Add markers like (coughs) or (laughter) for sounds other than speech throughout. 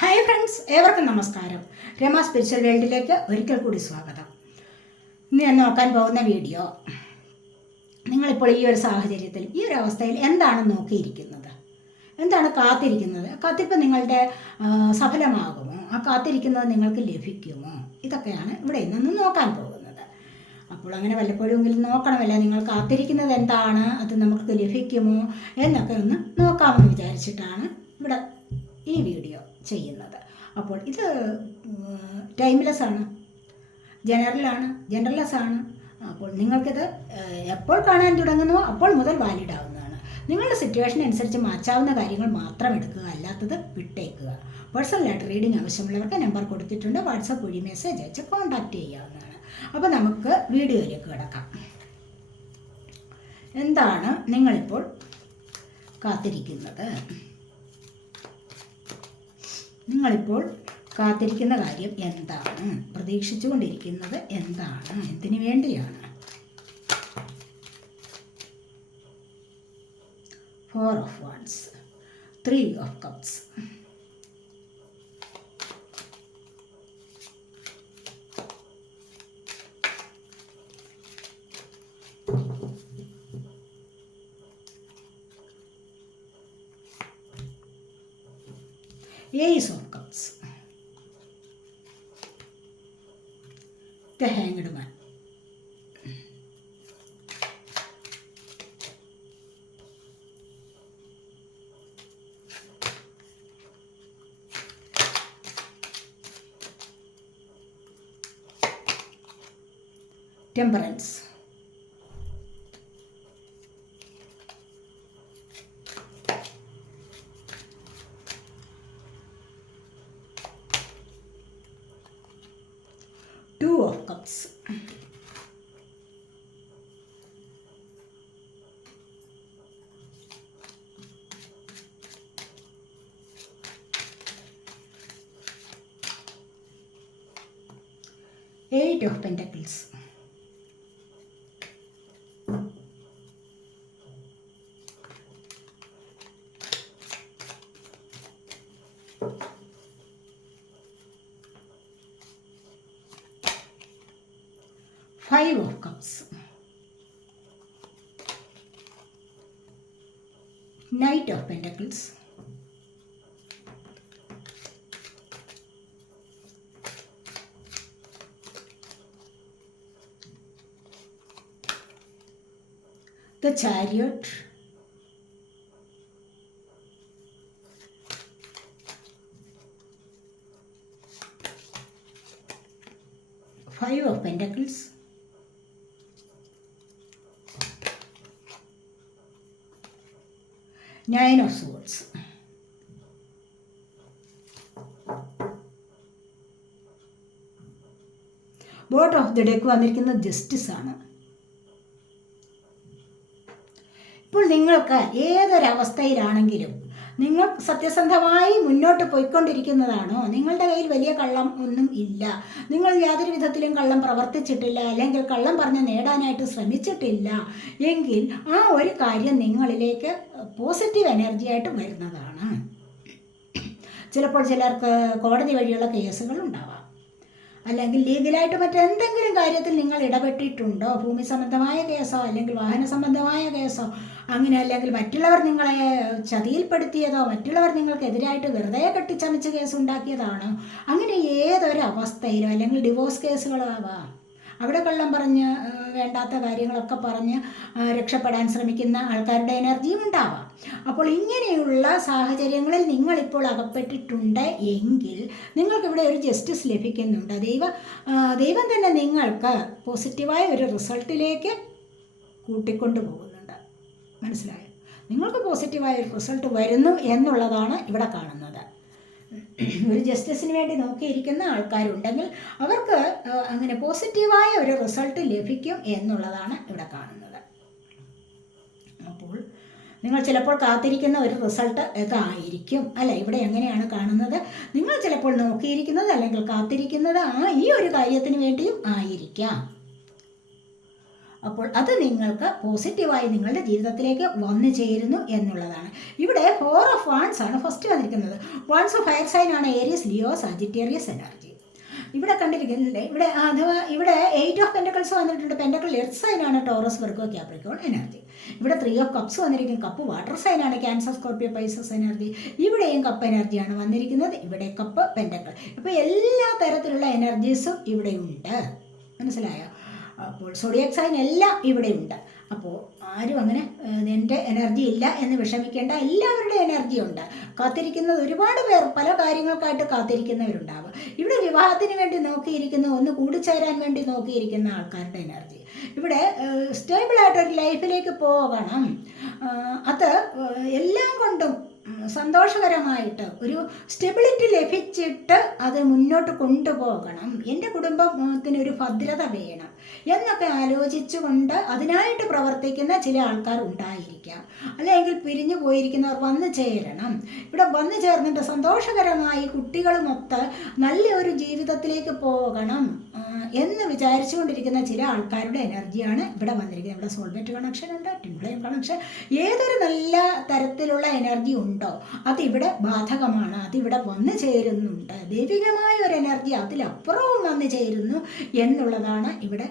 Hi friends ഏവർക്കും നമസ്കാരം. Rama spiritual വേൾഡിലേക്ക് ഒരിക്കൽ കൂടി സ്വാഗതം. ഇന്ന് ഞാൻ നോക്കാൻ പോകുന്ന വീഡിയോ നിങ്ങളിപ്പോൾ ഈ ഒരു സാഹചര്യത്തിൽ ഈ ഒരു അവസ്ഥയിൽ എന്താണ് നോക്കിയിരിക്കുന്നത്? എന്താണ് കാത്തിരിക്കുന്നത്? കാത്തിപ്പ് നിങ്ങളുടെ സഫലമാകുമോ? ആ കാത്തിരിക്കുന്നത് നിങ്ങൾക്ക് ലഭിക്കുമോ? ഇതൊക്കെയാണ് ഇവിടെ നിന്ന് നോക്കാൻ പോകുന്നത്. അപ്പോൾ അങ്ങനെ വല്ലപ്പോഴെങ്കിലും നോക്കണമല്ല? നിങ്ങൾ കാത്തിരിക്കുന്നത് എന്താണ്? അത് നമുക്ക് ലഭിക്കുമോ? എന്നൊക്കെ ഒന്ന് നോക്കാമെന്ന് വിചാരിച്ചിട്ടാണ് ഇവിടെ ഈ വീഡിയോ ചെയ്യുന്നത്. അപ്പോൾ ഇത് ടൈംലെസ് ആണ്. ജനറലാണ് ജനറൽലെസ് ആണ്. അപ്പോൾ നിങ്ങൾക്കിത് എപ്പോൾ കാണാൻ തുടങ്ങുന്നു അപ്പോൾ മുതൽ വാലിഡ് ആവുന്നതാണ്. നിങ്ങളുടെ സിറ്റുവേഷൻ അനുസരിച്ച് മാറ്റാവുന്ന കാര്യങ്ങൾ മാത്രം എടുക്കുക അല്ലാത്തത് വിട്ടേക്കുക. പേഴ്സണൽ പേഴ്സണലായിട്ട് റീഡിംഗ് ആവശ്യമുള്ളവർക്ക് നമ്പർ കൊടുത്തിട്ടുണ്ട് വാട്സപ്പ് വഴി മെസ്സേജ് അയച്ച് കോൺടാക്റ്റ് ചെയ്യാവുന്നതാണ്. അപ്പോൾ നമുക്ക് വീഡിയോയിലേക്ക് കിടക്കാം. എന്താണ് നിങ്ങളിപ്പോൾ കാത്തിരിക്കുന്നത്? നിങ്ങളിപ്പോൾ കാത്തിരിക്കുന്ന കാര്യം എന്താണ്? പ്രതീക്ഷിച്ചുകൊണ്ടിരിക്കുന്നത് എന്താണ്? എന്തിനു വേണ്ടിയാണ്? Four of wands three of cups Ace of Cups. The Hanged Man. Temperance. Eight of Pentacles. The Chariot. Five of Pentacles. Nine of Swords. Bottom of the deck വന്നിരിക്കുന്നത് ജസ്റ്റിസ് ആണ് ഇപ്പോൾ നിങ്ങൾക്ക് ഏതൊരവസ്ഥയിലാണെങ്കിലും നിങ്ങൾ സത്യസന്ധമായി മുന്നോട്ട് പോയിക്കൊണ്ടിരിക്കുന്നതാണോ? നിങ്ങളുടെ കയ്യിൽ വലിയ കള്ളം ഒന്നും ഇല്ല. നിങ്ങൾ യാതൊരു വിധത്തിലും കള്ളം പ്രവർത്തിച്ചിട്ടില്ല അല്ലെങ്കിൽ കള്ളം പറഞ്ഞ് നേടാനായിട്ട് ശ്രമിച്ചിട്ടില്ല എങ്കിൽ ആ ഒരു കാര്യം നിങ്ങളിലേക്ക് പോസിറ്റീവ് എനർജി ആയിട്ട് വരുന്നതാണ്. ചിലപ്പോൾ ചിലർക്ക് കോടതി വഴിയുള്ള കേസുകൾ ഉണ്ടാവാം. അല്ലെങ്കിൽ ലീഗലായിട്ട് മറ്റെന്തെങ്കിലും കാര്യത്തിൽ നിങ്ങൾ ഇടപെട്ടിട്ടുണ്ടോ? ഭൂമി സംബന്ധമായ കേസോ അല്ലെങ്കിൽ വാഹന സംബന്ധമായ കേസോ അങ്ങനെ അല്ലെങ്കിൽ മറ്റുള്ളവർ നിങ്ങളെ ചതിയിൽപ്പെടുത്തിയതോ മറ്റുള്ളവർ നിങ്ങൾക്കെതിരായിട്ട് വെറുതെ കെട്ടിച്ചമച്ച് കേസ് ഉണ്ടാക്കിയതാണോ അങ്ങനെ ഏതൊരു അവസ്ഥയിലോ അല്ലെങ്കിൽ ഡിവോഴ്സ് കേസുകളാവാം അവിടെ കള്ളം പറഞ്ഞ് വേണ്ടാത്ത കാര്യങ്ങളൊക്കെ പറഞ്ഞ് രക്ഷപ്പെടാൻ ശ്രമിക്കുന്ന ആൾക്കാരുടെ എനർജിയും ഉണ്ടാവാം. അപ്പോൾ ഇങ്ങനെയുള്ള സാഹചര്യങ്ങളിൽ നിങ്ങളിപ്പോൾ അകപ്പെട്ടിട്ടുണ്ട് എങ്കിൽ നിങ്ങൾക്കിവിടെ ഒരു ജസ്റ്റിസ് ലഭിക്കുന്നുണ്ട്. ദൈവ ദൈവം തന്നെ നിങ്ങൾക്ക് പോസിറ്റീവായ ഒരു റിസൾട്ടിലേക്ക് കൂട്ടിക്കൊണ്ടു പോകുന്നുണ്ട് മനസ്സിലായോ? നിങ്ങൾക്ക് പോസിറ്റീവായ ഒരു റിസൾട്ട് വരുന്നു എന്നുള്ളതാണ് ഇവിടെ കാണുന്നത്. ഒരു ജസ്റ്റിസിന് വേണ്ടി നോക്കിയിരിക്കുന്ന ആൾക്കാരുണ്ടെങ്കിൽ അവർക്ക് അങ്ങനെ പോസിറ്റീവായ ഒരു റിസൾട്ട് ലഭിക്കും എന്നുള്ളതാണ് ഇവിടെ കാണുന്നത്. അപ്പോൾ നിങ്ങൾ ചിലപ്പോൾ കാത്തിരിക്കുന്ന ഒരു റിസൾട്ട് ഇതായിരിക്കും. അല്ല ഇവിടെ എങ്ങനെയാണ് കാണുന്നത്? നിങ്ങൾ ചിലപ്പോൾ നോക്കിയിരിക്കുന്നത് അല്ലെങ്കിൽ കാത്തിരിക്കുന്നത് ആ ഈ ഒരു കാര്യത്തിന് വേണ്ടിയും ആയിരിക്കാം. അപ്പോൾ അത് നിങ്ങൾക്ക് പോസിറ്റീവായി നിങ്ങളുടെ ജീവിതത്തിലേക്ക് വന്നു ചേരുന്നു എന്നുള്ളതാണ്. ഇവിടെ ഫോർ ഓഫ് വാൺസ് ആണ് ഫസ്റ്റ് വന്നിരിക്കുന്നത്. വാൺസ് ഓഫ് ഫയർ സൈൻ ആണ് ഏരിയസ് ലിയോ സജിറ്റേറിയസ് എനർജി ഇവിടെ കണ്ടിരിക്കുന്നില്ലേ? ഇവിടെ അഥവാ ഇവിടെ എയ്റ്റ് ഓഫ് പെന്റക്കിൾസ് വന്നിട്ടുണ്ട്. പെന്റക്കിൾ എർത്ത് സൈനാണ് ടോറസ് വെർഗോ ക്യാപ്രിക്കോൺ എനർജി ഇവിടെ ത്രീ ഓഫ് കപ്സ് വന്നിരിക്കും കപ്പ് വാട്ടർ സൈനാണ് ക്യാൻസർ സ്കോർപ്പിയോ പൈസസ് എനർജി ഇവിടെയും കപ്പ് എനർജിയാണ് വന്നിരിക്കുന്നത്. ഇവിടെ കപ്പ് പെന്റക്കിൾ അപ്പോൾ എല്ലാ തരത്തിലുള്ള എനർജീസും ഇവിടെ ഉണ്ട് മനസ്സിലായോ? അപ്പോൾ സോഡിയക് സൈൻ എല്ലാം ഇവിടെ ഉണ്ട്. അപ്പോൾ ആരും അങ്ങനെ എന്റെ എനർജി ഇല്ല എന്ന് വിഷമിക്കേണ്ട എല്ലാവരുടെ എനർജി ഉണ്ട്. കാത്തിരിക്കുന്നത് ഒരുപാട് പേർ പല കാര്യങ്ങൾക്കായിട്ട് കാത്തിരിക്കുന്നവരുണ്ടാവും. ഇവിടെ വിവാഹത്തിന് വേണ്ടി നോക്കിയിരിക്കുന്ന ഒന്ന് കൂടിച്ചേരാൻ വേണ്ടി നോക്കിയിരിക്കുന്ന ആൾക്കാരുടെ എനർജി ഇവിടെ സ്റ്റേബിളായിട്ടൊരു ലൈഫിലേക്ക് പോകണം അത് എല്ലാം കൊണ്ടും സന്തോഷകരമായിട്ട് ഒരു സ്റ്റെബിലിറ്റി ലഭിച്ചിട്ട് അത് മുന്നോട്ട് കൊണ്ടുപോകണം. എന്റെ കുടുംബത്തിന് ഒരു ഭദ്രത വേണം. എന്നൊക്കെ ആലോചിച്ചുകൊണ്ട് അതിനായിട്ട് പ്രവർത്തിക്കുന്ന ചില ആൾക്കാർ ഉണ്ടായിരിക്കാം. അല്ലെങ്കിൽ പിരിഞ്ഞു പോയിരിക്കുന്നവർ വന്നു ചേരണം. ഇവിടെ വന്നു ചേർന്നിട്ട് സന്തോഷകരമായി കുട്ടികളുമൊത്ത് നല്ല ഒരു ജീവിതത്തിലേക്ക് പോകണം എന്ന് വിചാരിച്ചുകൊണ്ടിരിക്കുന്ന ചില ആൾക്കാരുടെ എനർജിയാണ് ഇവിടെ വന്നിരിക്കുന്നത്. ഇവിടെ സോൾവെറ്റ് കണക്ഷൻ ഉണ്ട് ട്യൂബ്ലൈൻ കണക്ഷൻ ഏതൊരു നല്ല തരത്തിലുള്ള എനർജി ഉണ്ടോ അതിവിടെ ബാധകമാണ്. അതിവിടെ വന്നു ചേരുന്നുണ്ട്. ദൈവികമായ ഒരു എനർജി അതിലപ്പുറവും വന്നു ചേരുന്നു എന്നുള്ളതാണ് ഇവിടെ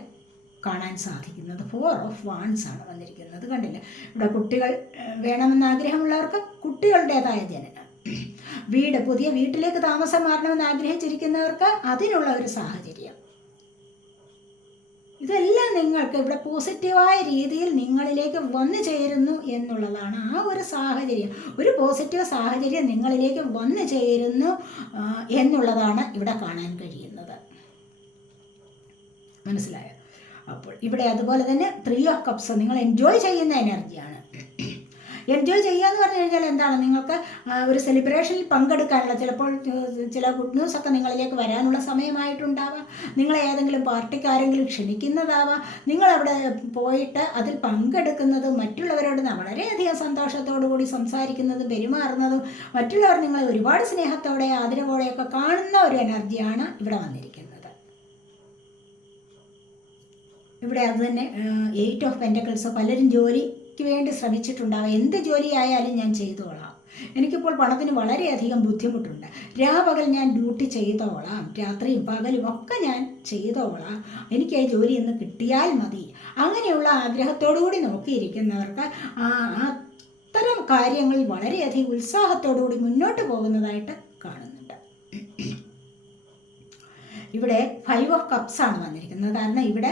കാണാൻ സാധിക്കുന്നത്. ഫോർ ഓഫ് വാൺസ് ആണ് വന്നിരിക്കുന്നത്. കണ്ടില്ല? ഇവിടെ കുട്ടികൾ വേണമെന്ന് ആഗ്രഹമുള്ളവർക്ക് കുട്ടികളുടേതായ ജനനം. വീട് പുതിയ വീട്ടിലേക്ക് താമസം മാറണമെന്ന് ആഗ്രഹിച്ചിരിക്കുന്നവർക്ക് അതിനുള്ള ഒരു സാഹചര്യം. ഇതെല്ലാം നിങ്ങൾക്ക് ഇവിടെ പോസിറ്റീവായ രീതിയിൽ നിങ്ങളിലേക്ക് വന്നു ചേരുന്നു എന്നുള്ളതാണ് ആ ഒരു സാഹചര്യം. ഒരു പോസിറ്റീവ് സാഹചര്യം നിങ്ങളിലേക്ക് വന്നു ചേരുന്നു എന്നുള്ളതാണ് ഇവിടെ കാണാൻ കഴിയുന്നത്. മനസ്സിലായോ? അപ്പോൾ ഇവിടെ അതുപോലെ തന്നെ ത്രീ ഓഫ് കപ്സ് നിങ്ങൾ എൻജോയ് ചെയ്യുന്ന എനർജിയാണ് എൻജോയ് ചെയ്യുക എന്ന് പറഞ്ഞു കഴിഞ്ഞാൽ എന്താണ്? നിങ്ങൾക്ക് ഒരു സെലിബ്രേഷനിൽ പങ്കെടുക്കാനുള്ള ചിലപ്പോൾ ചില ഗുഡ് ന്യൂസ് ഒക്കെ നിങ്ങളിലേക്ക് വരാനുള്ള സമയമായിട്ടുണ്ടാവാം. നിങ്ങളെ ഏതെങ്കിലും പാർട്ടിക്കാരെങ്കിലും ക്ഷണിക്കുന്നതാവാം. നിങ്ങൾ അവിടെ പോയിട്ട് അതിൽ പങ്കെടുക്കുന്നതും മറ്റുള്ളവരോട് വളരെയധികം സന്തോഷത്തോടു കൂടി സംസാരിക്കുന്നതും പെരുമാറുന്നതും മറ്റുള്ളവർ നിങ്ങളെ ഒരുപാട് സ്നേഹത്തോടെ ആദരവോടെയൊക്കെ കാണുന്ന ഒരു എനർജിയാണ് ഇവിടെ വന്നിരിക്കുന്നത്. ഇവിടെ അത് തന്നെ എയ്റ്റ് ഓഫ് പെന്റക്കിൾസ് പലരും ജോലിക്ക് വേണ്ടി ശ്രമിച്ചിട്ടുണ്ടാവും. എന്ത് ജോലി ആയാലും ഞാൻ ചെയ്തോളാം. എനിക്കിപ്പോൾ പണത്തിന് വളരെയധികം ബുദ്ധിമുട്ടുണ്ട്. രാപകൽ ഞാൻ ഡ്യൂട്ടി ചെയ്തോളാം. രാത്രിയും പകലും ഒക്കെ ഞാൻ ചെയ്തോളാം. എനിക്ക് ആ ജോലി ഇന്ന് കിട്ടിയാൽ മതി. അങ്ങനെയുള്ള ആഗ്രഹത്തോടു കൂടി നോക്കിയിരിക്കുന്നവർക്ക് ആ അത്തരം കാര്യങ്ങളിൽ വളരെയധികം ഉത്സാഹത്തോടു കൂടി മുന്നോട്ട് പോകുന്നതായിട്ട് കാണുന്നുണ്ട്. ഇവിടെ ഫൈവ് ഓഫ് കപ്സ് ആണ് വന്നിരിക്കുന്നത്. കാരണം ഇവിടെ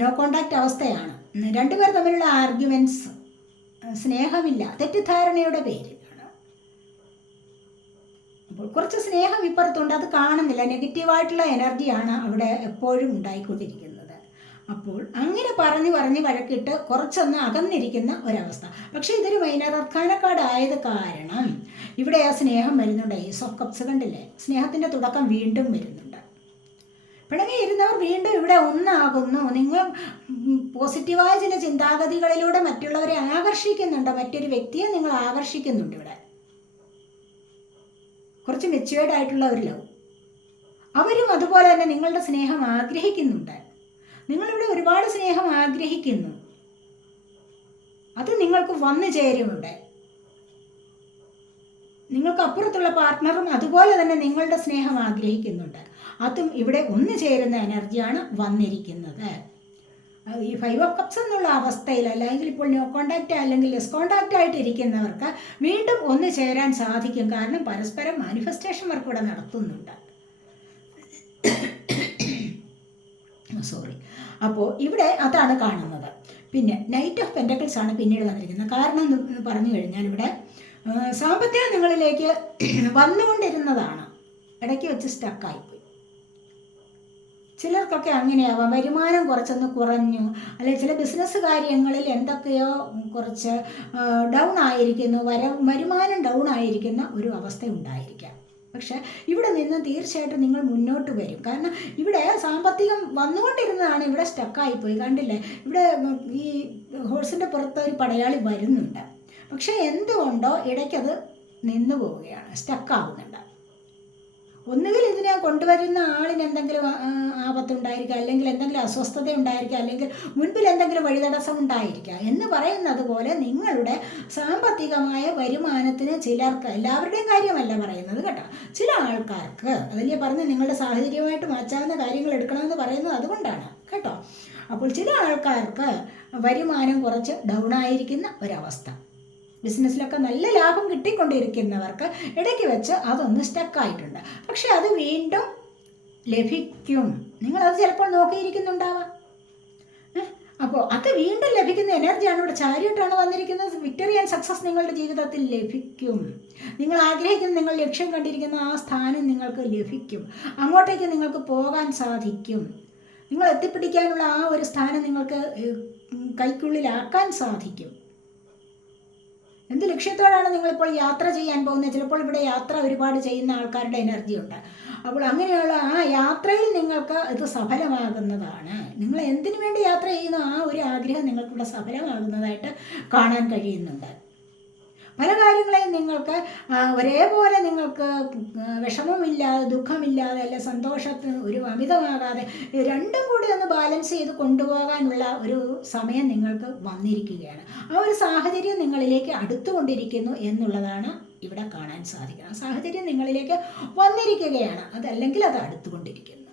നോ കോണ്ടാക്റ്റ് അവസ്ഥയാണ്. രണ്ടുപേർ തമ്മിലുള്ള ആർഗ്യുമെന്റ്സ് സ്നേഹമില്ല. തെറ്റിദ്ധാരണയുടെ പേരിലാണ്. അപ്പോൾ കുറച്ച് സ്നേഹം ഇപ്പുറത്തുണ്ട്. അത് കാണുന്നില്ല. നെഗറ്റീവായിട്ടുള്ള എനർജിയാണ് അവിടെ എപ്പോഴും ഉണ്ടായിക്കൊണ്ടിരിക്കുന്നത്. അപ്പോൾ അങ്ങനെ പറഞ്ഞു പറഞ്ഞ് വഴക്കിട്ട് കുറച്ചൊന്ന് അകന്നിരിക്കുന്ന ഒരവസ്ഥ. പക്ഷേ ഇതൊരു മൈനർ അർക്കാനക്കാട് കാരണം ഇവിടെ ആ സ്നേഹം വരുന്നുണ്ട്. ഈ സോക്കപ്സ് കപ്സ് കണ്ടില്ലേ? സ്നേഹത്തിന്റെ തുടക്കം വീണ്ടും വരുന്നുണ്ട്. പിണങ്ങി ഇരുന്നവർ വീണ്ടും ഇവിടെ ഒന്നാകുന്നു. നിങ്ങൾ പോസിറ്റീവായ ചില ചിന്താഗതികളിലൂടെ മറ്റുള്ളവരെ ആകർഷിക്കുന്നുണ്ട്. മറ്റൊരു വ്യക്തിയെ നിങ്ങൾ ആകർഷിക്കുന്നുണ്ട് ഇവിടെ. കുറച്ച് മെച്ചുവേർഡ് ആയിട്ടുള്ള ഒരു ലവ് അവരും അതുപോലെ തന്നെ നിങ്ങളുടെ സ്നേഹം ആഗ്രഹിക്കുന്നുണ്ട്. നിങ്ങളിവിടെ ഒരുപാട് സ്നേഹം ആഗ്രഹിക്കുന്നു. അത് നിങ്ങൾക്ക് വന്നു ചേരും ഇവിടെ. നിങ്ങൾക്ക് അപ്പുറത്തുള്ള പാർട്ട്ണറും അതുപോലെ തന്നെ നിങ്ങളുടെ സ്നേഹം ആഗ്രഹിക്കുന്നുണ്ട്. അതും ഇവിടെ ഒന്നു ചേരുന്ന എനർജിയാണ് വന്നിരിക്കുന്നത്. ഈ ഫൈവ് ഓഫ് കപ്സ് എന്നുള്ള അവസ്ഥയിൽ അല്ലെങ്കിൽ ഇപ്പോൾ നോ കോണ്ടാക്റ്റ് അല്ലെങ്കിൽ ലെസ് കോണ്ടാക്റ്റ് ആയിട്ട് ഇരിക്കുന്നവർക്ക് വീണ്ടും ഒന്ന് ചേരാൻ സാധിക്കും. കാരണം പരസ്പരം മാനിഫെസ്റ്റേഷൻ വർക്ക് ഇവിടെ നടത്തുന്നുണ്ട്. (coughs) സോറി അപ്പോൾ ഇവിടെ അതാണ് കാണുന്നത്. പിന്നെ നൈറ്റ് ഓഫ് പെന്റക്കിൾസ് ആണ് പിന്നീട് വന്നിരിക്കുന്നത്. കാരണം എന്ന് പറഞ്ഞു കഴിഞ്ഞാൽ ഇവിടെ സാമ്പത്തികം നിങ്ങളിലേക്ക് (coughs) വന്നുകൊണ്ടിരുന്നതാണ്. ഇടയ്ക്ക് വെച്ച് സ്റ്റക്കായിപ്പോയി ചിലർക്കൊക്കെ അങ്ങനെയാവാം. വരുമാനം കുറച്ചൊന്ന് കുറഞ്ഞു. അല്ലെങ്കിൽ ചില ബിസിനസ് കാര്യങ്ങളിൽ എന്തൊക്കെയോ കുറച്ച് ഡൗൺ ആയിരിക്കുന്നു. വര വരുമാനം ഡൗൺ ആയിരിക്കുന്ന ഒരു അവസ്ഥ ഉണ്ടായിരിക്കാം. പക്ഷേ ഇവിടെ നിന്ന് തീർച്ചയായിട്ടും നിങ്ങൾ മുന്നോട്ട് വരും. കാരണം ഇവിടെ സാമ്പത്തികം വന്നുകൊണ്ടിരുന്നതാണ് ഇവിടെ സ്റ്റക്കായിപ്പോയി കണ്ടില്ലേ? ഇവിടെ ഈ ഹോഴ്സിന്റെ പുറത്ത് ഒരു പടയാളി വരുന്നുണ്ട്. പക്ഷേ എന്തുകൊണ്ടോ ഇടയ്ക്കത് നിന്നു പോവുകയാണ് സ്റ്റക്കാവുന്നുണ്ട് ഒന്നുകിൽ ഇതിനെ കൊണ്ടുവരുന്ന ആളിന് എന്തെങ്കിലും ആപത്തുണ്ടായിരിക്കാം അല്ലെങ്കിൽ എന്തെങ്കിലും അസ്വസ്ഥത ഉണ്ടായിരിക്കാം അല്ലെങ്കിൽ മുൻപിൽ എന്തെങ്കിലും വഴിതടസ്സം ഉണ്ടായിരിക്കാം എന്ന് പറയുന്നത് പോലെ നിങ്ങളുടെ സാമ്പത്തികമായ വരുമാനത്തിന് ചിലർക്ക് എല്ലാവരുടെയും കാര്യമല്ല പറയുന്നത് കേട്ടോ. ചില ആൾക്കാർക്ക് അതല്ലേ പറഞ്ഞ് നിങ്ങളുടെ സാഹചര്യമായിട്ട് മാറ്റാവുന്ന കാര്യങ്ങൾ എടുക്കണമെന്ന് പറയുന്നത് അതുകൊണ്ടാണ് കേട്ടോ. അപ്പോൾ ചില ആൾക്കാർക്ക് വരുമാനം കുറച്ച് ഡൗൺ ആയിരിക്കുന്ന ഒരവസ്ഥ. ബിസിനസ്സിലൊക്കെ നല്ല ലാഭം കിട്ടിക്കൊണ്ടിരിക്കുന്നവർക്ക് ഇടയ്ക്ക് വെച്ച് അതൊന്ന് സ്റ്റക്കായിട്ടുണ്ട്. പക്ഷെ അത് വീണ്ടും ലഭിക്കും. നിങ്ങളത് ചിലപ്പോൾ നോക്കിയിരിക്കുന്നുണ്ടാവാം? അപ്പോൾ അത് വീണ്ടും ലഭിക്കുന്ന എനർജിയാണ് ഇവിടെ ചാരിയിട്ടാണ് വന്നിരിക്കുന്നത്. വിക്ടറി ആൻഡ് സക്സസ് നിങ്ങളുടെ ജീവിതത്തിൽ ലഭിക്കും. നിങ്ങൾ ആഗ്രഹിക്കുന്ന നിങ്ങൾ ലക്ഷ്യം കണ്ടിരിക്കുന്ന ആ സ്ഥാനം നിങ്ങൾക്ക് ലഭിക്കും. അങ്ങോട്ടേക്ക് നിങ്ങൾക്ക് പോകാൻ സാധിക്കും. നിങ്ങൾ എത്തിപ്പിടിക്കാനുള്ള ആ ഒരു സ്ഥാനം നിങ്ങൾക്ക് കൈക്കുള്ളിലാക്കാൻ സാധിക്കും. എന്ത് ലക്ഷ്യത്തോടാണ് നിങ്ങളിപ്പോൾ യാത്ര ചെയ്യാൻ പോകുന്നത്? ചിലപ്പോൾ ഇവിടെ യാത്ര ഒരുപാട് ചെയ്യുന്ന ആൾക്കാരുടെ എനർജി ഉണ്ട്. അപ്പോൾ അങ്ങനെയുള്ള ആ യാത്രയിൽ നിങ്ങൾക്ക് ഇത് സഫലമാകുന്നതാണ്. നിങ്ങൾ എന്തിനു വേണ്ടി യാത്ര ചെയ്യുന്നു? ആ ഒരു ആഗ്രഹം നിങ്ങൾക്കിവിടെ സഫലമാകുന്നതായിട്ട് കാണാൻ കഴിയുന്നുണ്ട്. പല കാര്യങ്ങളെയും നിങ്ങൾക്ക് ഒരേപോലെ നിങ്ങൾക്ക് വിഷമമില്ലാതെ ദുഃഖമില്ലാതെ അല്ല സന്തോഷത്തിന് ഒരു അമിതമാകാതെ രണ്ടും കൂടി ഒന്ന് ബാലൻസ് ചെയ്ത് കൊണ്ടുപോകാനുള്ള ഒരു സമയം നിങ്ങൾക്ക് വന്നിരിക്കുകയാണ്. ആ ഒരു സാഹചര്യം നിങ്ങളിലേക്ക് അടുത്തുകൊണ്ടിരിക്കുന്നു എന്നുള്ളതാണ് ഇവിടെ കാണാൻ സാധിക്കുന്നത്. ആ സാഹചര്യം നിങ്ങളിലേക്ക് വന്നിരിക്കുകയാണ്. അതല്ലെങ്കിൽ അത് അടുത്തുകൊണ്ടിരിക്കുന്നു.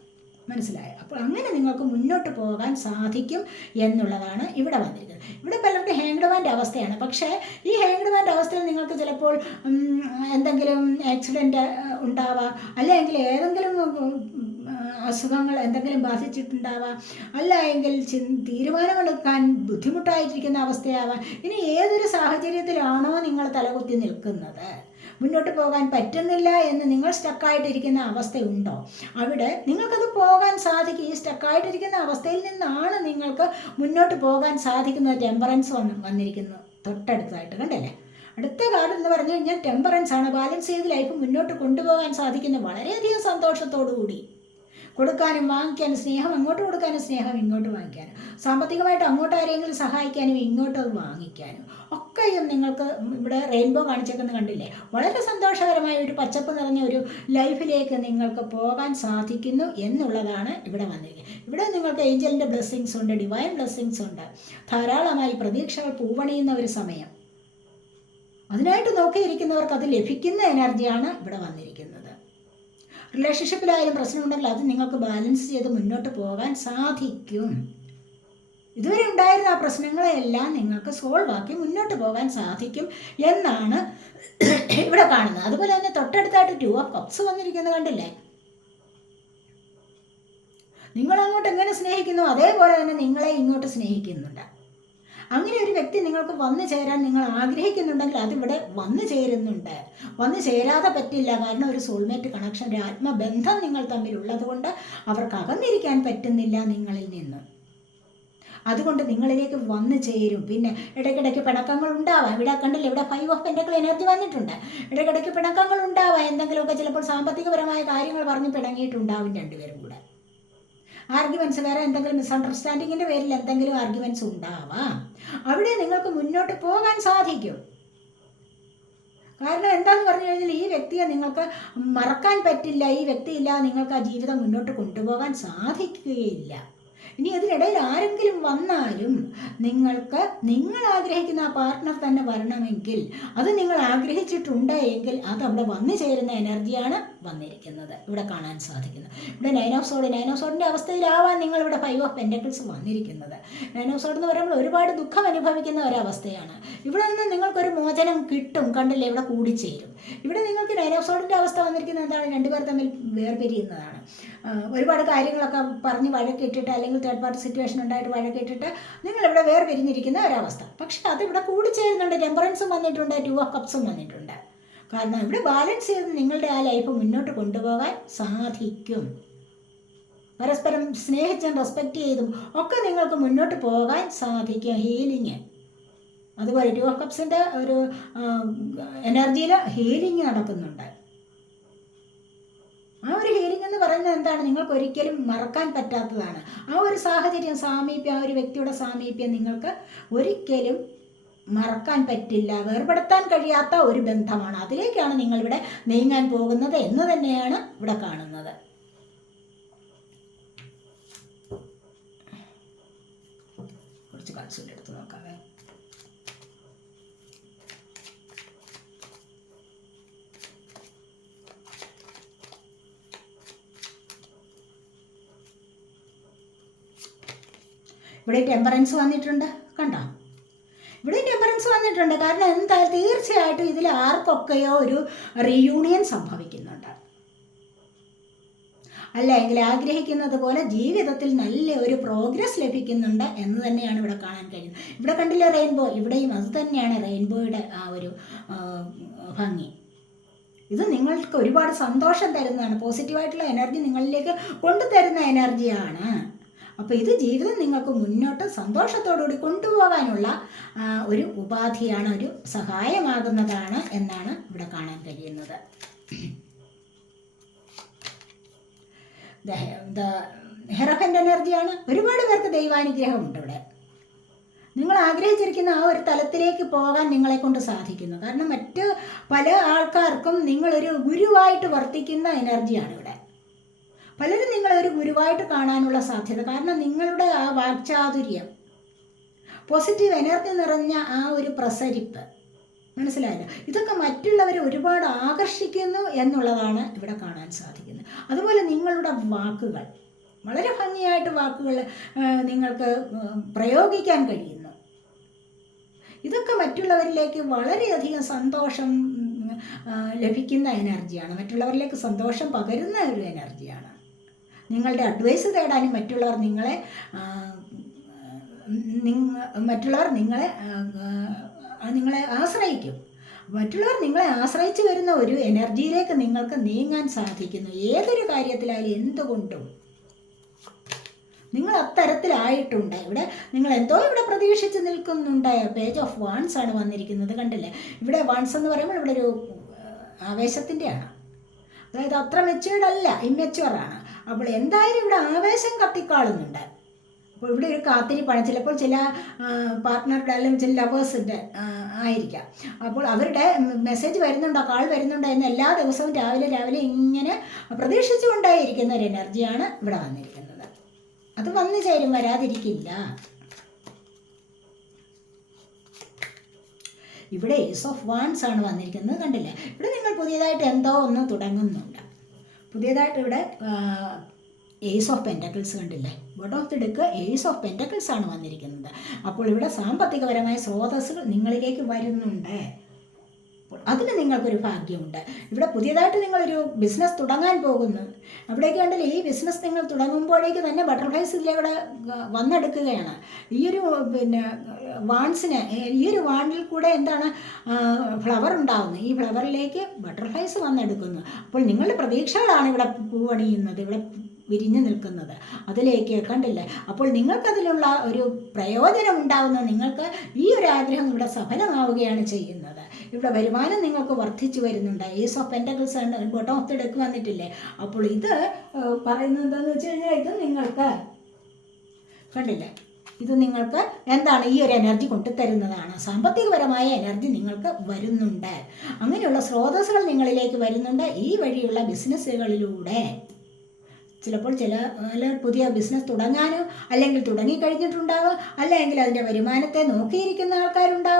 മനസ്സിലായോ. അപ്പോൾ അങ്ങനെ നിങ്ങൾക്ക് മുന്നോട്ട് പോകാൻ സാധിക്കും എന്നുള്ളതാണ് ഇവിടെ വന്നിരിക്കുന്നത്. ഇവിടെ പലർക്കും ഹാങ്ഡ്മാന്റെ അവസ്ഥയാണ്. പക്ഷേ ഈ ഹാങ്ഡ്മാന്റെ അവസ്ഥയിൽ നിങ്ങൾക്ക് ചിലപ്പോൾ എന്തെങ്കിലും ആക്സിഡന്റ് ഉണ്ടാവാം. അല്ലെങ്കിൽ ഏതെങ്കിലും അസുഖങ്ങൾ എന്തെങ്കിലും ബാധിച്ചിട്ടുണ്ടാവാം. അല്ല എങ്കിൽ തീരുമാനമെടുക്കാൻ ബുദ്ധിമുട്ടായിട്ടിരിക്കുന്ന അവസ്ഥയാവാം. ഇനി ഏതൊരു സാഹചര്യത്തിലാണോ നിങ്ങൾ തലകുത്തി നിൽക്കുന്നത്? മുന്നോട്ട് പോകാൻ പറ്റുന്നില്ല എന്ന് നിങ്ങൾ സ്റ്റക്കായിട്ടിരിക്കുന്ന അവസ്ഥയുണ്ടോ? അവിടെ നിങ്ങൾക്കത് പോകാൻ സാധിക്കും. ഈ സ്റ്റക്കായിട്ടിരിക്കുന്ന അവസ്ഥയിൽ നിന്നാണ് നിങ്ങൾക്ക് മുന്നോട്ട് പോകാൻ സാധിക്കുന്നത്. ടെമ്പറൻസ് വന്ന് വന്നിരിക്കുന്നു. തൊട്ടടുത്തായിട്ട് കണ്ടല്ലേ? അടുത്ത കാലം എന്ന് പറഞ്ഞു കഴിഞ്ഞാൽ ടെമ്പറൻസ് ആണ്. ബാലൻസ് ചെയ്ത് ലൈഫ് മുന്നോട്ട് കൊണ്ടുപോകാൻ സാധിക്കുന്ന. വളരെയധികം സന്തോഷത്തോടു കൂടി കൊടുക്കാനും വാങ്ങിക്കാനും സ്നേഹം അങ്ങോട്ട് കൊടുക്കാനും സ്നേഹം ഇങ്ങോട്ട് വാങ്ങിക്കാനും. സാമ്പത്തികമായിട്ട് അങ്ങോട്ട് ആരെങ്കിലും സഹായിക്കാനും ഇങ്ങോട്ട് അത് വാങ്ങിക്കാനും. ഒക്കെയും നിങ്ങൾക്ക് ഇവിടെ റെയിൻബോ കാണിച്ചേക്കുന്നത് കണ്ടില്ലേ? വളരെ സന്തോഷകരമായ ഒരു പച്ചപ്പ് നിറഞ്ഞ ഒരു ലൈഫിലേക്ക് നിങ്ങൾക്ക് പോകാൻ സാധിക്കുന്നു എന്നുള്ളതാണ് ഇവിടെ വന്നിരിക്കുന്നത്. ഇവിടെ നിങ്ങൾക്ക് ഏഞ്ചലിന്റെ ബ്ലെസ്സിങ്സ് ഉണ്ട് ഡിവൈൻ ബ്ലെസ്സിങ്സ് ഉണ്ട്. ധാരാളമായി പ്രതീക്ഷകൾ പൂവണിയുന്ന ഒരു സമയം. അതിനായിട്ട് നോക്കിയിരിക്കുന്നവർക്ക് അത് ലഭിക്കുന്ന എനർജിയാണ് ഇവിടെ വന്നിരിക്കുന്നത്. റിലേഷൻഷിപ്പിലായാലും പ്രശ്നമുണ്ടെങ്കിൽ അത് നിങ്ങൾക്ക് ബാലൻസ് ചെയ്ത് മുന്നോട്ട് പോകാൻ സാധിക്കും. ഇതുവരെ ഉണ്ടായിരുന്ന ആ പ്രശ്നങ്ങളെല്ലാം നിങ്ങൾക്ക് സോൾവ് ആക്കി മുന്നോട്ട് പോകാൻ സാധിക്കും എന്നാണ് ഇവിടെ കാണുന്നത്. അതുപോലെ തന്നെ തൊട്ടടുത്തായിട്ട് ടു ഓഫ് കപ്സ് വന്നിരിക്കുന്നത് കണ്ടില്ലേ? നിങ്ങൾ അങ്ങോട്ട് എങ്ങനെ സ്നേഹിക്കുന്നു? അതേപോലെ തന്നെ നിങ്ങളെ ഇങ്ങോട്ട് സ്നേഹിക്കുന്നുണ്ട്. അങ്ങനെ ഒരു വ്യക്തി നിങ്ങൾക്ക് വന്നു ചേരാൻ നിങ്ങൾ ആഗ്രഹിക്കുന്നുണ്ടെങ്കിൽ അതിവിടെ വന്നു ചേരുന്നുണ്ട്. വന്നു ചേരാതെ പറ്റില്ല. കാരണം ഒരു സോൾമേറ്റ് കണക്ഷൻ ഒരു ആത്മബന്ധം നിങ്ങൾ തമ്മിലുള്ളതുകൊണ്ട് അവർക്ക് അകന്നിരിക്കാൻ പറ്റുന്നില്ല നിങ്ങളിൽ നിന്ന്. അതുകൊണ്ട് നിങ്ങളിലേക്ക് വന്നു ചേരും. പിന്നെ ഇടയ്ക്കിടയ്ക്ക് പിണക്കങ്ങൾ ഉണ്ടാവാം. ഇവിടെ കണ്ടില്ല? ഇവിടെ ഫൈവ് ഓഫ് പെൻഡക്കൾ എനർജി വന്നിട്ടുണ്ട്. ഇടയ്ക്കിടയ്ക്ക് പിണക്കങ്ങൾ ഉണ്ടാവാം. എന്തെങ്കിലുമൊക്കെ ചിലപ്പോൾ സാമ്പത്തികപരമായ കാര്യങ്ങൾ പറഞ്ഞ് പിണങ്ങിയിട്ടുണ്ടാവും രണ്ടുപേരും കൂടെ. ആർഗ്യുമെന്റ്സ് വേറെ എന്തെങ്കിലും മിസ്അണ്ടർസ്റ്റാൻഡിങ്ങിന്റെ പേരിൽ എന്തെങ്കിലും ആർഗ്യുമെന്റ്സ് ഉണ്ടാവാം. അവിടെ നിങ്ങൾക്ക് മുന്നോട്ട് പോകാൻ സാധിക്കും. കാരണം എന്താന്ന് പറഞ്ഞു കഴിഞ്ഞാൽ ഈ വ്യക്തിയെ നിങ്ങൾക്ക് മറക്കാൻ പറ്റില്ല ഈ വ്യക്തിയില്ലാതെ നിങ്ങൾക്ക് ആ ജീവിതം മുന്നോട്ട് കൊണ്ടുപോകാൻ സാധിക്കുകയില്ല. ഇനി അതിനിടയിൽ ആരെങ്കിലും വന്നാലും നിങ്ങൾക്ക് നിങ്ങൾ ആഗ്രഹിക്കുന്ന ആ പാർട്ട്ണർ തന്നെ വരണമെങ്കിൽ അത് നിങ്ങൾ ആഗ്രഹിച്ചിട്ടുണ്ട് എങ്കിൽ അത് അവിടെ വന്നു ചേരുന്ന എനർജിയാണ് വന്നിരിക്കുന്നത്. ഇവിടെ കാണാൻ സാധിക്കുന്നത് ഇവിടെ nine of sword nine of സോഡിന്റെ അവസ്ഥയിലാവാൻ നിങ്ങൾ ഇവിടെ ഫൈവ് ഓഫ് പെന്റക്കിൾസ് വന്നിരിക്കുന്നത്. നൈൻ ഓഫ് സോഡ് എന്ന് പറയുമ്പോൾ ഒരുപാട് ദുഃഖം അനുഭവിക്കുന്ന ഒരവസ്ഥയാണ്. ഇവിടെ നിന്ന് നിങ്ങൾക്കൊരു മോചനം കിട്ടും കണ്ടില്ലേ? ഇവിടെ കൂടിച്ചേരും. ഇവിടെ നിങ്ങൾക്ക് നൈൻ ഓഫ് സോഡിന്റെ അവസ്ഥ വന്നിരിക്കുന്നത് എന്താണ്? രണ്ടുപേർ തമ്മിൽ വേർപിരിയുന്നതാണ്. ഒരുപാട് കാര്യങ്ങളൊക്കെ പറഞ്ഞ് വഴക്കിട്ടിട്ട് അല്ലെങ്കിൽ തേർഡ് പാർട്ടി സിറ്റുവേഷൻ ഉണ്ടായിട്ട് വഴക്കിട്ടിട്ട് നിങ്ങളിവിടെ വേർ പിരിഞ്ഞിരിക്കുന്ന ഒരവസ്ഥ. പക്ഷേ അതിവിടെ കൂടിച്ചേരുന്നുണ്ട്. ടെമ്പറൻസും വന്നിട്ടുണ്ട് ടു ഓഫ് കപ്സും വന്നിട്ടുണ്ട്. കാരണം ഇവിടെ ബാലൻസ് ചെയ്ത് നിങ്ങളുടെ ആ ലൈഫ് മുന്നോട്ട് കൊണ്ടുപോകാൻ സാധിക്കും. പരസ്പരം സ്നേഹിച്ചും റെസ്പെക്റ്റ് ചെയ്തും ഒക്കെ നിങ്ങൾക്ക് മുന്നോട്ട് പോകാൻ സാധിക്കും. ഹീലിങ് അതുപോലെ ടു ഓഫ് കപ്സിന്റെ ഒരു എനർജിയിൽ ഹീലിംഗ് നടക്കുന്നുണ്ട്. ആ ഒരു ഹീലിംഗ് എന്ന് പറയുന്നത് എന്താണ്? നിങ്ങൾക്ക് ഒരിക്കലും മറക്കാൻ പറ്റാത്തതാണ്. ആ ഒരു സാഹചര്യം സാമീപ്യം ആ ഒരു വ്യക്തിയുടെ സാമീപ്യം നിങ്ങൾക്ക് ഒരിക്കലും മറക്കാൻ പറ്റില്ല വേർപെടുത്താൻ കഴിയാത്ത ഒരു ബന്ധമാണ്. അതിലേക്കാണ് നിങ്ങളിവിടെ നീങ്ങാൻ പോകുന്നത് എന്ന് തന്നെയാണ് ഇവിടെ കാണുന്നത്. കുറച്ച് കാർഡ്സ് എടുത്ത് നോക്കാവേ. ഇവിടെ ടെമ്പറൻസ് വന്നിട്ടുണ്ട്. കണ്ടോ? ഇവിടെ ടെമ്പറൻസ് വന്നിട്ടുണ്ട്. കാരണം എന്തായാലും തീർച്ചയായിട്ടും ഇതിൽ ആർക്കൊക്കെയോ ഒരു റീയൂണിയൻ സംഭവിക്കുന്നുണ്ട്. അല്ലെങ്കിൽ ആഗ്രഹിക്കുന്നത് പോലെ ജീവിതത്തിൽ നല്ല ഒരു പ്രോഗ്രസ് ലഭിക്കുന്നുണ്ട് എന്ന് തന്നെയാണ് ഇവിടെ കാണാൻ കഴിയുന്നത്. ഇവിടെ കണ്ടില്ല റെയിൻബോ ഇവിടെയും അത് തന്നെയാണ് റെയിൻബോയുടെ ആ ഒരു ഭംഗി. ഇത് നിങ്ങൾക്ക് ഒരുപാട് സന്തോഷം തരുന്നതാണ്. പോസിറ്റീവായിട്ടുള്ള എനർജി നിങ്ങളിലേക്ക് കൊണ്ടുതരുന്ന എനർജിയാണ് അപ്പോൾ ഇത് ജീവിതം നിങ്ങൾക്ക് മുന്നോട്ട് സന്തോഷത്തോടുകൂടി കൊണ്ടുപോകാനുള്ള ഒരു ഉപാധിയാണ് ഒരു സഹായമാകുന്നതാണ് എന്നാണ് ഇവിടെ കാണാൻ കഴിയുന്നത്. ഹെറഫന്റെ എനർജിയാണ്. ഒരുപാട് പേർക്ക് ദൈവാനുഗ്രഹമുണ്ട് ഇവിടെ. നിങ്ങൾ ആഗ്രഹിച്ചിരിക്കുന്ന ആ ഒരു തലത്തിലേക്ക് പോകാൻ നിങ്ങളെ കൊണ്ട് സാധിക്കുന്നു. കാരണം മറ്റ് പല ആൾക്കാർക്കും നിങ്ങളൊരു ഗുരുവായിട്ട് വർത്തിക്കുന്ന എനർജിയാണ് ഇവിടെ. പലരും നിങ്ങളെ ഒരു ഗുരുവായിട്ട് കാണാനുള്ള സാധ്യത. കാരണം നിങ്ങളുടെ ആ വാക്ചാതുര്യം പോസിറ്റീവ് എനർജി നിറഞ്ഞ ആ ഒരു പ്രസരിപ്പ് മനസ്സിലായില്ല? ഇതൊക്കെ മറ്റുള്ളവരെ ഒരുപാട് ആകർഷിക്കുന്നു എന്നുള്ളതാണ് ഇവിടെ കാണാൻ സാധിക്കുന്നത്. അതുപോലെ നിങ്ങളുടെ വാക്കുകൾ വളരെ ഭംഗിയായിട്ട് വാക്കുകൾ നിങ്ങൾക്ക് പ്രയോഗിക്കാൻ കഴിയുന്നു. ഇതൊക്കെ മറ്റുള്ളവരിലേക്ക് വളരെയധികം സന്തോഷം ലഭിക്കുന്ന എനർജിയാണ് മറ്റുള്ളവരിലേക്ക് സന്തോഷം പകരുന്ന ഒരു എനർജിയാണ് നിങ്ങളുടെ അഡ്വൈസ് തേടാനും മറ്റുള്ളവർ നിങ്ങളെ മറ്റുള്ളവർ നിങ്ങളെ നിങ്ങളെ ആശ്രയിക്കും. മറ്റുള്ളവർ നിങ്ങളെ ആശ്രയിച്ച് വരുന്ന ഒരു എനർജിയിലേക്ക് നിങ്ങൾക്ക് നീങ്ങാൻ സാധിക്കുന്നു. ഏതൊരു കാര്യത്തിലായാലും എന്തുകൊണ്ടും. നിങ്ങൾ അത്തരത്തിലായിട്ടുണ്ട്. ഇവിടെ നിങ്ങൾ എന്തോ ഇവിടെ പ്രതീക്ഷിച്ച് നിൽക്കുന്നുണ്ട്. പേജ് ഓഫ് വൺസ് ആണ് വന്നിരിക്കുന്നത്. കണ്ടില്ലേ? ഇവിടെ വൺസ് എന്ന് പറയുമ്പോൾ ഇവിടെ ഒരു ആവേശത്തിന്റെയാണ്. അതായത് അത്ര മെച്ചുവേർഡ് അല്ല ഇമ്മെച്ചുവർ ആണ്. അപ്പോൾ എന്തായാലും ഇവിടെ ആവേശം കത്തിക്കാളുന്നുണ്ട്. അപ്പോൾ ഇവിടെ ഒരു കാത്തിരിപ്പാണ് ചിലപ്പോൾ ചില പാർട്ട്ണറുടെ അല്ലെങ്കിൽ ചില ലവേഴ്സിന്റെ ആയിരിക്കാം. അപ്പോൾ അവരുടെ മെസ്സേജ് വരുന്നുണ്ടോ കാൾ വരുന്നുണ്ടോ എന്ന് എല്ലാ ദിവസവും രാവിലെ രാവിലെ ഇങ്ങനെ പ്രതീക്ഷിച്ചുകൊണ്ടേയിരിക്കുന്ന ഒരു എനർജിയാണ് ഇവിടെ വന്നിരിക്കുന്നത്. അത് വന്നു ചേരും വരാതിരിക്കില്ല. ഇവിടെ ഏസ് ഓഫ് വാൻസ് ആണ് വന്നിരിക്കുന്നത് കണ്ടില്ല? ഇവിടെ നിങ്ങൾ പുതിയതായിട്ട് എന്തോ ഒന്ന് തുടങ്ങുന്നുണ്ട്. പുതിയതായിട്ട് ഇവിടെ ഏസ് ഓഫ് പെന്റക്കിൾസ് കണ്ടില്ലേ? Bottom of the deck ace of pentacles ആണ് വന്നിരിക്കുന്നത്. അപ്പോൾ ഇവിടെ സാമ്പത്തികപരമായ സ്രോതസ്സുകൾ നിങ്ങളിലേക്ക് വരുന്നുണ്ട്. അതിന് നിങ്ങൾക്കൊരു ഭാഗ്യമുണ്ട്. ഇവിടെ പുതിയതായിട്ട് നിങ്ങളൊരു ബിസിനസ് തുടങ്ങാൻ പോകുന്നു. അവിടേക്ക് കണ്ടില്ലേ ഈ ബിസിനസ് നിങ്ങൾ തുടങ്ങുമ്പോഴേക്ക് തന്നെ ബട്ടർഫ്ലൈസ് ഇതിലൂടെ വന്നെടുക്കുകയാണ്. ഈ ഒരു പിന്നെ വാൺസിന് ഈ ഒരു വാണിൽ കൂടെ എന്താണ് ഫ്ലവർ ഉണ്ടാകുന്നത് ഈ ഫ്ലവറിലേക്ക് ബട്ടർഫ്ലൈസ് വന്നെടുക്കുന്നു. അപ്പോൾ നിങ്ങളുടെ പ്രതീക്ഷകളാണ് ഇവിടെ പൂവണിയുന്നത് ഇവിടെ വിരിഞ്ഞു നിൽക്കുന്നത്. അതിലേക്ക് കണ്ടില്ലേ അപ്പോൾ നിങ്ങൾക്കതിലുള്ള ഒരു പ്രയോജനം ഉണ്ടാകുന്നത് നിങ്ങൾക്ക് ഈ ഒരു ആഗ്രഹം ഇവിടെ സഫലമാവുകയാണ് ചെയ്യുന്നത്. ഇവിടെ വരുമാനം നിങ്ങൾക്ക് വർദ്ധിച്ചു വരുന്നുണ്ട്. ഏസ് ഓഫ് പെന്റക്കിൾസ് ആണ് ബോട്ടം ഓഫ് ദി വന്നിട്ടില്ലേ? അപ്പോൾ ഇത് പറയുന്നത് എന്താണെന്ന് വെച്ച് കഴിഞ്ഞാൽ ഇത് നിങ്ങൾക്ക് കണ്ടില്ലേ? ഇത് നിങ്ങൾക്ക് എന്താണ് ഈ ഒരു എനർജി കൊണ്ടുതരുന്നതാണ് സാമ്പത്തികപരമായ എനർജി നിങ്ങൾക്ക് വരുന്നുണ്ട്. അങ്ങനെയുള്ള സ്രോതസ്സുകൾ നിങ്ങളിലേക്ക് വരുന്നുണ്ട് ഈ വഴിയുള്ള ബിസിനസ്സുകളിലൂടെ. ചിലപ്പോൾ ചില പുതിയ ബിസിനസ് തുടങ്ങാനോ അല്ലെങ്കിൽ തുടങ്ങിക്കഴിഞ്ഞിട്ടുണ്ടാകും അല്ലെങ്കിൽ അതിന്റെ വരുമാനത്തെ നോക്കിയിരിക്കുന്ന ആൾക്കാരുണ്ടാവാം.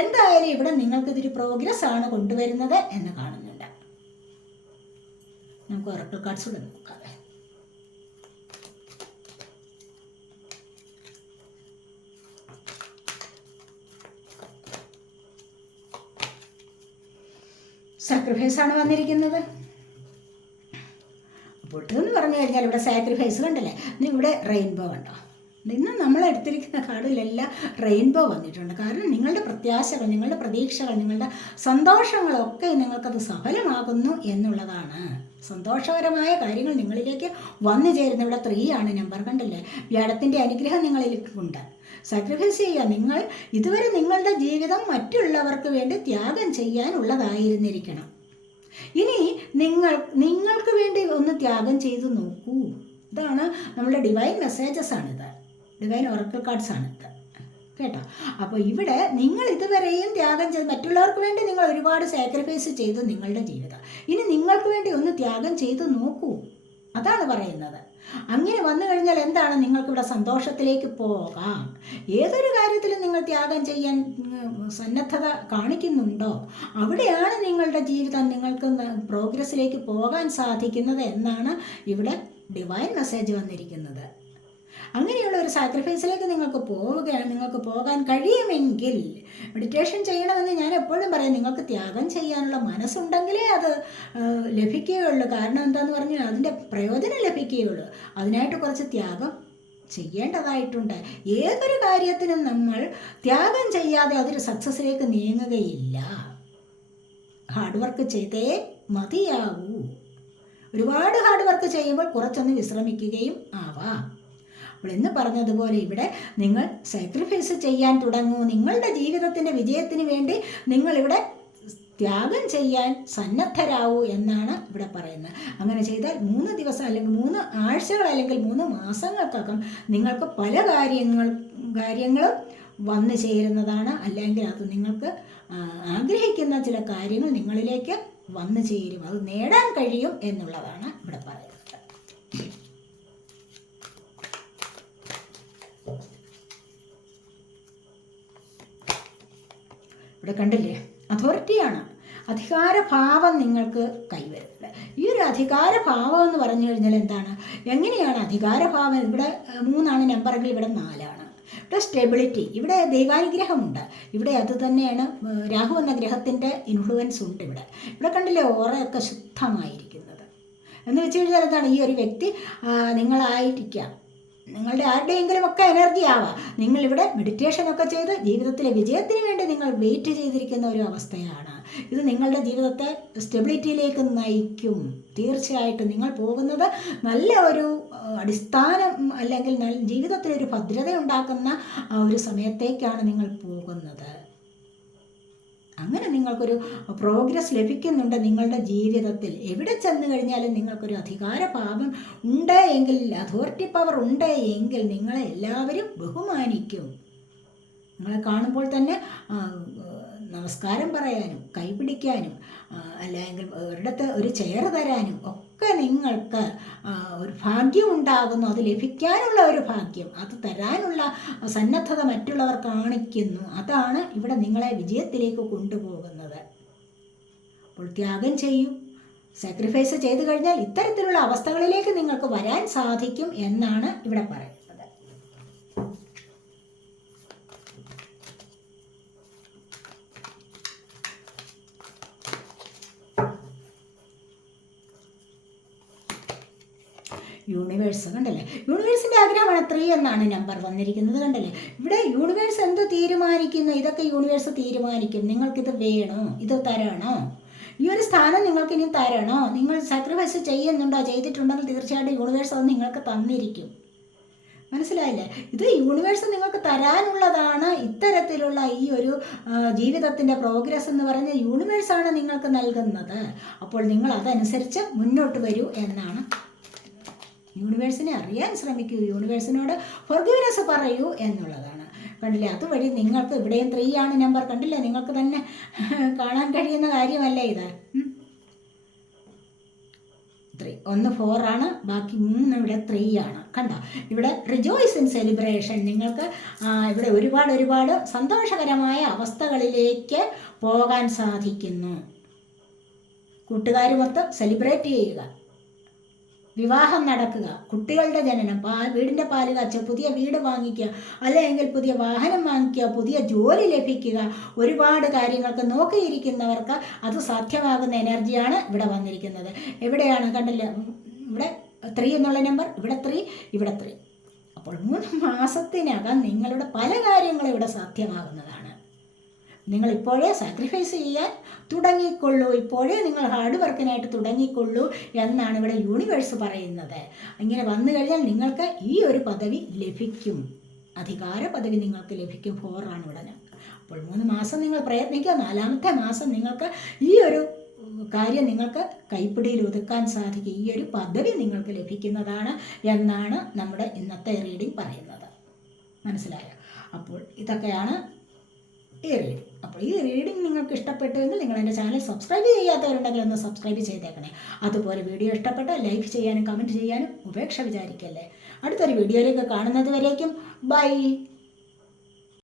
എന്തായാലും ഇവിടെ നിങ്ങൾക്കിതൊരു പ്രോഗ്രസ് ആണ് കൊണ്ടുവരുന്നത് എന്ന് കാണുന്നുണ്ട്. നമുക്ക് ഒറക്കിൾ കാർഡ്സ് കൂടെ നോക്കാം. സാക്രിഫൈസ് ആണ് വന്നിരിക്കുന്നത്. പൊട്ടെന്ന് പറഞ്ഞു കഴിഞ്ഞാൽ ഇവിടെ സാക്രിഫൈസ് കണ്ടല്ലേ ഇവിടെ റെയിൻബോ കണ്ടോ ഇന്ന് നമ്മൾ എടുത്തിരിക്കുന്ന കാർഡിലെല്ലാം റെയിൻബോ വന്നിട്ടുണ്ട്. കാരണം നിങ്ങളുടെ പ്രത്യാശകൾ നിങ്ങളുടെ പ്രതീക്ഷകൾ നിങ്ങളുടെ സന്തോഷങ്ങളൊക്കെ നിങ്ങൾക്കത് സഫലമാകുന്നു എന്നുള്ളതാണ്. സന്തോഷകരമായ കാര്യങ്ങൾ നിങ്ങളിലേക്ക് വന്നു ചേരുന്ന ഇവിടെ ത്രീ ആണ് നമ്പർ കണ്ടില്ലേ? വ്യാഴത്തിന്റെ അനുഗ്രഹം നിങ്ങളിലേക്കുണ്ട്. സാക്രിഫൈസ് ചെയ്യുക. നിങ്ങൾ ഇതുവരെ നിങ്ങളുടെ ജീവിതം മറ്റുള്ളവർക്ക് വേണ്ടി ത്യാഗം ചെയ്യാനുള്ളതായിരുന്നിരിക്കണം. ഇനി നിങ്ങൾ നിങ്ങൾക്ക് വേണ്ടി ഒന്ന് ത്യാഗം ചെയ്തു നോക്കൂ. ഇതാണ് നമ്മുടെ ഡിവൈൻ മെസ്സേജസ് ആണിത്. ഡിവൈൻ ഒറക്കൽ കാർഡ്സ് ഇത്. കേട്ടോ? അപ്പോൾ ഇവിടെ നിങ്ങൾ ഇതുവരെയും ത്യാഗം ചെയ്ത് മറ്റുള്ളവർക്ക് വേണ്ടി നിങ്ങൾ ഒരുപാട് സാക്രിഫൈസ് ചെയ്തു നിങ്ങളുടെ ജീവിതം. ഇനി നിങ്ങൾക്ക് വേണ്ടി ഒന്ന് ത്യാഗം ചെയ്തു നോക്കൂ. അതാണ് പറയുന്നത്. അങ്ങനെ വന്നു കഴിഞ്ഞാൽ എന്താണ് നിങ്ങൾക്കിവിടെ സന്തോഷത്തിലേക്ക് പോകാം? ഏതൊരു കാര്യത്തിലും നിങ്ങൾ ത്യാഗം ചെയ്യാൻ സന്നദ്ധത കാണിക്കുന്നുണ്ടോ? അവിടെയാണ് നിങ്ങളുടെ ജീവിതം നിങ്ങൾക്ക് പ്രോഗ്രസ്സിലേക്ക് പോകാൻ സാധിക്കുന്നത് എന്നാണ് ഇവിടെ ഡിവൈൻ മെസ്സേജ് വന്നിരിക്കുന്നത്. അങ്ങനെയുള്ള ഒരു സാക്രിഫൈസിലേക്ക് നിങ്ങൾക്ക് പോവുകയാണ് നിങ്ങൾക്ക് പോകാൻ കഴിയുമെങ്കിൽ മെഡിറ്റേഷൻ ചെയ്യണമെന്ന് ഞാൻ എപ്പോഴും പറയാം. നിങ്ങൾക്ക് ത്യാഗം ചെയ്യാനുള്ള മനസ്സുണ്ടെങ്കിലേ അത് ലഭിക്കുകയുള്ളൂ. കാരണം എന്താണെന്ന് പറഞ്ഞാൽ അതിന്റെ പ്രയോജനം ലഭിക്കുകയുള്ളൂ. അതിനായിട്ട് കുറച്ച് ത്യാഗം ചെയ്യേണ്ടതായിട്ടുണ്ട്. ഏതൊരു കാര്യത്തിനും നമ്മൾ ത്യാഗം ചെയ്യാതെ അതൊരു സക്സസ്സിലേക്ക് നീങ്ങുകയില്ല. ഹാർഡ് വർക്ക് ചെയ്തേ മതിയാവൂ. ഒരുപാട് ഹാർഡ് വർക്ക് ചെയ്യുമ്പോൾ കുറച്ചൊന്ന് വിശ്രമിക്കുകയും ആവാം. അപ്പോൾ ഇന്ന് പറഞ്ഞതുപോലെ ഇവിടെ നിങ്ങൾ സാക്രിഫൈസ് ചെയ്യാൻ തുടങ്ങൂ. നിങ്ങളുടെ ജീവിതത്തിന്റെ വിജയത്തിന് വേണ്ടി നിങ്ങളിവിടെ ത്യാഗം ചെയ്യാൻ സന്നദ്ധരാവൂ എന്നാണ് ഇവിടെ പറയുന്നത്. അങ്ങനെ ചെയ്താൽ മൂന്ന് ദിവസം അല്ലെങ്കിൽ മൂന്ന് ആഴ്ചകൾ അല്ലെങ്കിൽ മൂന്ന് മാസങ്ങൾക്കകം നിങ്ങൾക്ക് പല കാര്യങ്ങൾ കാര്യങ്ങളും വന്നു ചേരുന്നതാണ്. അല്ലെങ്കിൽ അത് നിങ്ങൾക്ക് ആഗ്രഹിക്കുന്ന ചില കാര്യങ്ങൾ നിങ്ങളിലേക്ക് വന്നു ചേരും. അത് നേടാൻ കഴിയും എന്നുള്ളതാണ് ഇവിടെ പറയുന്നത് ഇവിടെ കണ്ടില്ലേ? അതോറിറ്റിയാണ് അധികാരഭാവം നിങ്ങൾക്ക് കൈവരുന്നത് ഈ ഒരു അധികാരഭാവം എന്ന് പറഞ്ഞു കഴിഞ്ഞാൽ എന്താണ്? എങ്ങനെയാണ് അധികാരഭാവം? ഇവിടെ മൂന്നാണ് നമ്പറെങ്കിൽ ഇവിടെ നാലാണ്. ഇവിടെ സ്റ്റെബിലിറ്റി ഇവിടെ ദൈവാനുഗ്രഹമുണ്ട്. ഇവിടെ അത് തന്നെയാണ് രാഹു എന്ന ഗ്രഹത്തിന്റെ ഇൻഫ്ലുവൻസ് ഉണ്ട് ഇവിടെ. ഇവിടെ കണ്ടില്ലേ? ഓറയൊക്കെ ശുദ്ധമായിരിക്കുന്നത്. എന്ന് വെച്ച് കഴിഞ്ഞാൽ എന്താണ്? ഈ ഒരു വ്യക്തി നിങ്ങളായിരിക്കാം. നിങ്ങളുടെ ആരുടെയെങ്കിലും ഒക്കെ എനർജി ആവാം. നിങ്ങളിവിടെ മെഡിറ്റേഷനൊക്കെ ചെയ്ത് ജീവിതത്തിലെ വിജയത്തിന് വേണ്ടി നിങ്ങൾ വെയിറ്റ് ചെയ്തിരിക്കുന്ന ഒരു അവസ്ഥയാണ്. ഇത് നിങ്ങളുടെ ജീവിതത്തെ സ്റ്റെബിലിറ്റിയിലേക്ക് നയിക്കും. തീർച്ചയായിട്ടും നിങ്ങൾ പോകുന്നത് നല്ല ഒരു അടിസ്ഥാനം അല്ലെങ്കിൽ ജീവിതത്തിലൊരു ഭദ്രത ഉണ്ടാക്കുന്ന ഒരു സമയത്തേക്കാണ് നിങ്ങൾ പോകുന്നത്. അങ്ങനെ നിങ്ങൾക്കൊരു പ്രോഗ്രസ് ലഭിക്കുന്നുണ്ട് നിങ്ങളുടെ ജീവിതത്തിൽ. എവിടെ ചെന്ന് കഴിഞ്ഞാലും നിങ്ങൾക്കൊരു അധികാര ഭാവം ഉണ്ട് എങ്കിൽ അതോറിറ്റി പവർ ഉണ്ട് എങ്കിൽ നിങ്ങളെ എല്ലാവരും ബഹുമാനിക്കും. നിങ്ങളെ കാണുമ്പോൾ തന്നെ നമസ്കാരം പറയാനും കൈപിടിക്കാനും അല്ലെങ്കിൽ ഒരിടത്ത് ഒരു ചെയർ തരാനും ഒക്കെ നിങ്ങൾക്ക് ഒരു ഭാഗ്യം ഉണ്ടാകുന്നു. അത് ലഭിക്കാനുള്ള ഒരു ഭാഗ്യം. അത് തരാനുള്ള സന്നദ്ധത മറ്റുള്ളവർ കാണിക്കുന്നു. അതാണ് ഇവിടെ നിങ്ങളെ വിജയത്തിലേക്ക് കൊണ്ടുപോകുന്നത്. അപ്പോൾ ത്യാഗം ചെയ്യും. സാക്രിഫൈസ് ചെയ്തു കഴിഞ്ഞാൽ ഇത്തരത്തിലുള്ള അവസ്ഥകളിലേക്ക് നിങ്ങൾക്ക് വരാൻ സാധിക്കും എന്നാണ് ഇവിടെ പറയുന്നത്. യൂണിവേഴ്സ് കണ്ടല്ലേ? യൂണിവേഴ്സിന്റെ ആഗ്രഹമാണ് ത്രീ എന്നാണ് നമ്പർ വന്നിരിക്കുന്നത് കണ്ടല്ലേ? ഇവിടെ യൂണിവേഴ്സ് എന്ത് തീരുമാനിക്കുന്നു? ഇതൊക്കെ യൂണിവേഴ്സ് തീരുമാനിക്കും. നിങ്ങൾക്കിത് വേണോ? ഇത് തരണോ? ഈ ഒരു സ്ഥാനം നിങ്ങൾക്ക് ഇനി തരണോ? നിങ്ങൾ സാക്രിഫൈസ് ചെയ്യുന്നുണ്ടോ? ചെയ്തിട്ടുണ്ടെങ്കിൽ തീർച്ചയായിട്ടും യൂണിവേഴ്സ് അത് നിങ്ങൾക്ക് തന്നിരിക്കും. മനസ്സിലായില്ലേ? ഇത് യൂണിവേഴ്സ് നിങ്ങൾക്ക് തരാനുള്ളതാണ് ഇത്തരത്തിലുള്ള ഈ ഒരു ജീവിതത്തിന്റെ പ്രോഗ്രസ് എന്ന് പറഞ്ഞ യൂണിവേഴ്സാണ് നിങ്ങൾക്ക് നൽകുന്നത്. അപ്പോൾ നിങ്ങൾ അതനുസരിച്ച് മുന്നോട്ട് വരൂ എന്നാണ് യൂണിവേഴ്സിനെ അറിയാൻ ശ്രമിക്കൂ യൂണിവേഴ്സിനോട് ഫൊർഗീവ്നെസ് പറയൂ എന്നുള്ളതാണ്. കണ്ടില്ലേ? അതുവഴി നിങ്ങൾക്ക് ഇവിടെയും ത്രീ ആണ് നമ്പർ കണ്ടില്ലേ? നിങ്ങൾക്ക് തന്നെ (laughs) കാണാൻ കഴിയുന്ന കാര്യമല്ലേ ഇത്? ത്രീ ഒന്ന് ഫോർ ആണ്. ബാക്കി മൂന്ന് ഇവിടെ ത്രീ ആണ്. കണ്ടോ? ഇവിടെ റിജോയ്സ് ഇൻ സെലിബ്രേഷൻ നിങ്ങൾക്ക് ഇവിടെ ഒരുപാട് ഒരുപാട് സന്തോഷകരമായ അവസ്ഥകളിലേക്ക് പോകാൻ സാധിക്കുന്നു. കൂട്ടുകാരുമൊത്ത് സെലിബ്രേറ്റ് ചെയ്യുക. വിവാഹം നടക്കുക. കുട്ടികളുടെ ജനനം പാ വീടിന്റെ പാൽ കാച്ചുക പുതിയ വീട് വാങ്ങിക്കുക അല്ലെങ്കിൽ പുതിയ വാഹനം വാങ്ങിക്കുക പുതിയ ജോലി ലഭിക്കുക ഒരുപാട് കാര്യങ്ങൾക്ക് നോക്കിയിരിക്കുന്നവർക്ക് അത് സാധ്യമാകുന്ന എനർജിയാണ് ഇവിടെ വന്നിരിക്കുന്നത്. എവിടെയാണ് കണ്ടില്ല? ഇവിടെ ത്രീ എന്നുള്ള നമ്പർ ഇവിടെ ത്രീ ഇവിടെ ത്രീ അപ്പോൾ മൂന്ന് മാസത്തിനകം നിങ്ങളുടെ പല കാര്യങ്ങളും ഇവിടെ സാധ്യമാകുന്നതാണ്. നിങ്ങൾ ഇപ്പോഴേ സാക്രിഫൈസ് ചെയ്യാൻ തുടങ്ങിക്കൊള്ളൂ. ഇപ്പോഴേ നിങ്ങൾ ഹാർഡ് വർക്കിനായിട്ട് തുടങ്ങിക്കൊള്ളൂ എന്നാണ് ഇവിടെ യൂണിവേഴ്സ് പറയുന്നത്. ഇങ്ങനെ വന്നു കഴിഞ്ഞാൽ നിങ്ങൾക്ക് ഈ ഒരു പദവി ലഭിക്കും. അധികാര പദവി നിങ്ങൾക്ക് ലഭിക്കും. ഫോറാണ് ഇവിടെ. അപ്പോൾ മൂന്ന് മാസം നിങ്ങൾ പ്രയത്നിക്കുക. നാലാമത്തെ മാസം നിങ്ങൾക്ക് ഈ ഒരു കാര്യം നിങ്ങൾക്ക് കൈപ്പിടിയിൽ ഒതുക്കാൻ സാധിക്കും. ഈ ഒരു പദവി നിങ്ങൾക്ക് ലഭിക്കുന്നതാണ് എന്നാണ് നമ്മുടെ ഇന്നത്തെ റീഡിംഗ് പറയുന്നത്. മനസ്സിലായോ? അപ്പോൾ ഇതൊക്കെയാണ് ഈ റീഡിംഗ് അപ്പോൾ ഈ റീഡിംഗ് നിങ്ങൾക്ക് ഇഷ്ടപ്പെട്ടുവെങ്കിൽ നിങ്ങൾ എന്റെ ചാനൽ സബ്സ്ക്രൈബ് ചെയ്യാത്തവരുണ്ടെങ്കിൽ ഒന്ന് സബ്സ്ക്രൈബ് ചെയ്തേക്കണേ. അതുപോലെ വീഡിയോ ഇഷ്ടപ്പെട്ടാൽ ലൈക്ക് ചെയ്യാനും കമന്റ് ചെയ്യാനും ഉപേക്ഷ വിചാരിക്കല്ലേ. അടുത്തൊരു വീഡിയോയിലേക്ക് കാണുന്നത് വരേക്കും. ബൈ